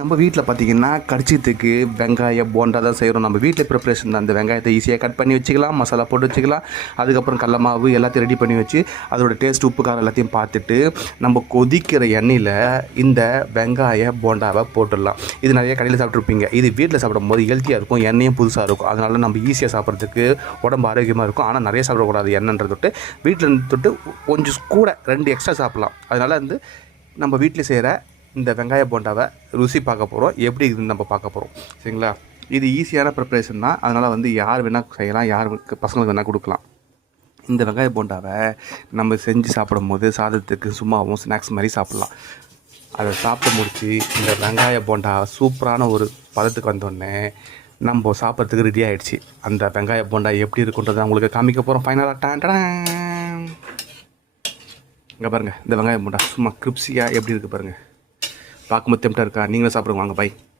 நம்ம வீட்டில் பார்த்தீங்கன்னா கடிச்சத்துக்கு வெங்காயம் போண்டா தான் செய்கிறோம். நம்ம வீட்டில் ப்ரிப்ரேஷன் தான். அந்த வெங்காயத்தை ஈஸியாக கட் பண்ணி வச்சுக்கலாம், மசாலா போட்டு வச்சுக்கலாம். அதுக்கப்புறம் கடல மாவு எல்லாத்தையும் ரெடி பண்ணி வச்சு அதோட டேஸ்ட் உப்பு காரம் எல்லாத்தையும் பார்த்துட்டு நம்ம கொதிக்கிற எண்ணெயில் இந்த வெங்காய போண்டாவை போட்டுடலாம். இது நிறைய கடையில் சாப்பிட்ருப்பீங்க. இது வீட்டில் சாப்பிடும்போது ஹெல்த்தியாக இருக்கும், எண்ணெயும் புதுசாக இருக்கும். அதனால நம்ம ஈஸியாக சாப்பிட்றதுக்கு உடம்பு ஆரோக்கியமாக இருக்கும். ஆனால் நிறைய சாப்பிடக்கூடாது எண்ணெய்ன்ற தொட்டு. வீட்டில் தொட்டு கொஞ்சம் கூட 2 எக்ஸ்ட்ரா சாப்பிட்லாம். அதனால் நம்ம வீட்டில் செய்கிற இந்த வெங்காய போண்டாவை ருசி பார்க்க போகிறோம். எப்படி இதுன்னு நம்ம பார்க்க போகிறோம். சரிங்களா? இது ஈஸியான ப்ரிப்ரேஷன் தான். அதனால் யார் வேணால் செய்யலாம், யாருக்கு பசங்களுக்கு வேணால் கொடுக்கலாம். இந்த வெங்காய போண்டாவை நம்ம செஞ்சு சாப்பிடும்போது சாதத்துக்கு சும்மாவும் ஸ்நாக்ஸ் மாதிரி சாப்பிட்லாம். அதை சாப்பிட்டு முடித்து இந்த வெங்காய போண்டா சூப்பரான ஒரு பதத்துக்கு வந்தோடனே நம்ம சாப்பிட்றதுக்கு ரெடி ஆகிடுச்சு. அந்த வெங்காய போண்டா எப்படி இருக்குன்றதை உங்களுக்கு காமிக்க போகிறோம். ஃபைனலாக டான் இங்கே பாருங்கள், இந்த வெங்காய போண்டா சும்மா கிரிப்ஸியாக எப்படி இருக்குது பாருங்கள். பார்க்கும்போது டெம்ப்டாக இருக்கா? நீங்களும் சாப்பிடுங்க, வாங்க. பை.